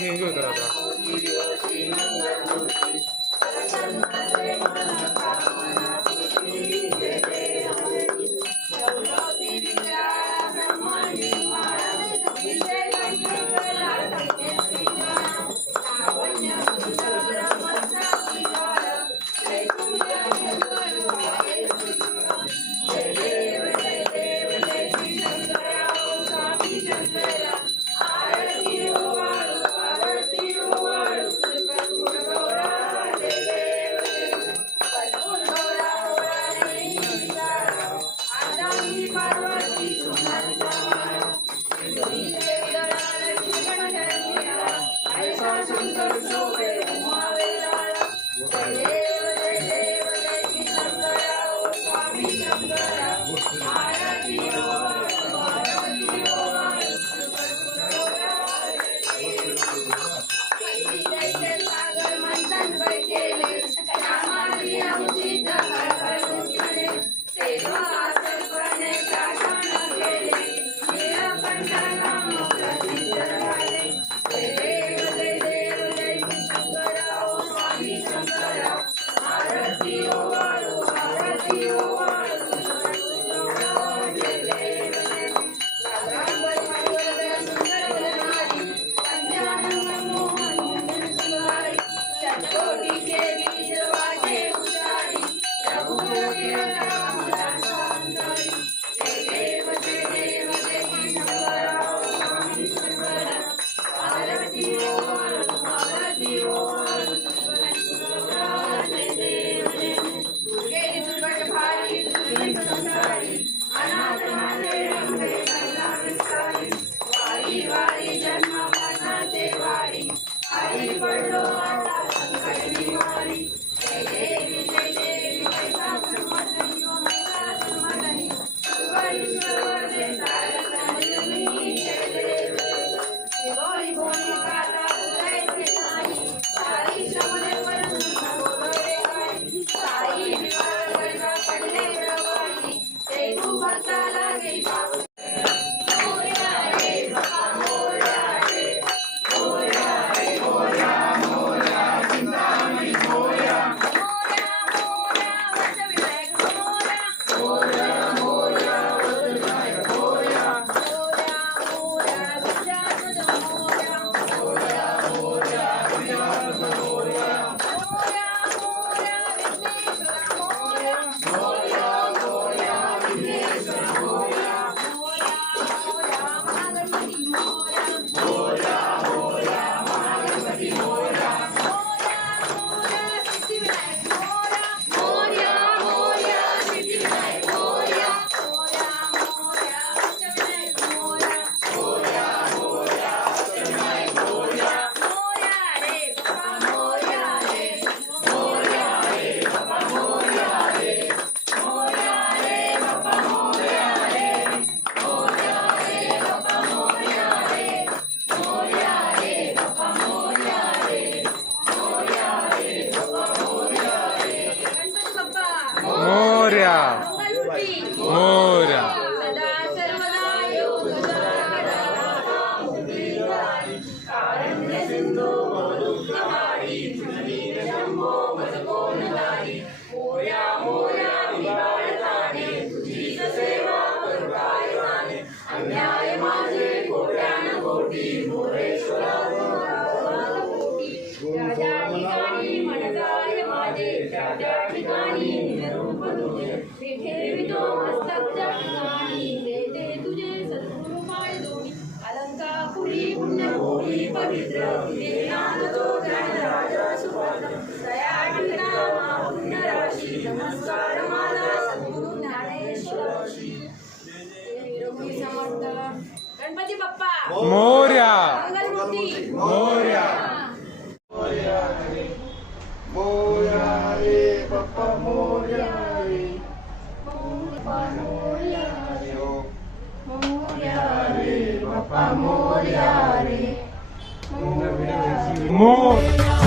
Yeah, yeah, yeah, yeah. Morya मंगलमूर्ती मोर्या मोर्या रे बाप्पा मोर्या रे मोर